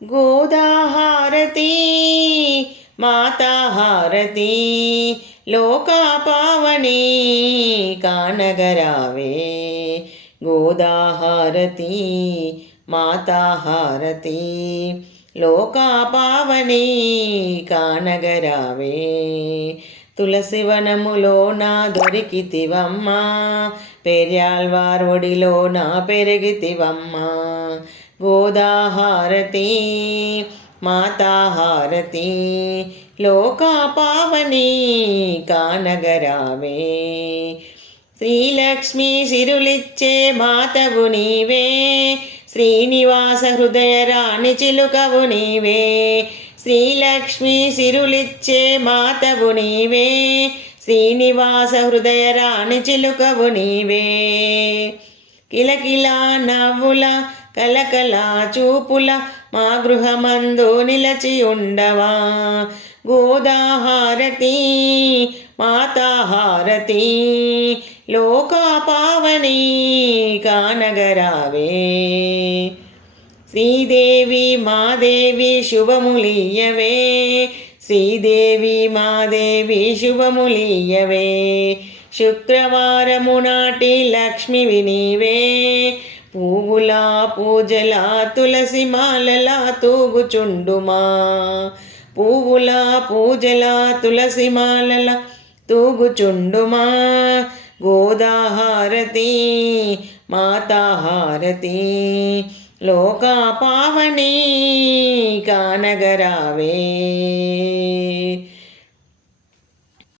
గోదాహారతి మాతాహారతి లోకాపావని కానగరావే గోదాహారతి మాతాహారతి లోకాపావని కానగరావే తులసివనములో నా దొరికితివమ్మా. పెర్యాల్వార్ ఒడిలో నా పెరిగితివమ్మా. గోదాహారతి మాతాహారతి లోకాపావని కానగరావే. శ్రీలక్ష్మి సిరులిచ్చే మాతవు నీవే. శ్రీనివాస హృదయ రాణి చిలుకవు నీవే. శ్రీలక్ష్మి సిరులిచ్చే మాతవు నీవే. శ్రీనివాస హృదయ రాణి చిలుకవు నీవే. కిలకిలా నవ్వుల కలకల చూపుల మా గృహమందు నిలచి ఉండవా. గోదాహారతి మాతాహారతి లోకాపావని కానగరావే. శ్రీదేవి మాదేవి శుభములీయవే. శ్రీదేవి మాదేవి శుభములీయవే. శుక్రవారము నాటి లక్ష్మి వినీవే పువ్వుల పూజలా తులసి మాలలా తూగుచుండుమా. పువ్వుల పూజలా తులసి మాలలా తూగుచుండుమా. గోదాహారతి మాతాహారతి లోకాపావని కానగరావే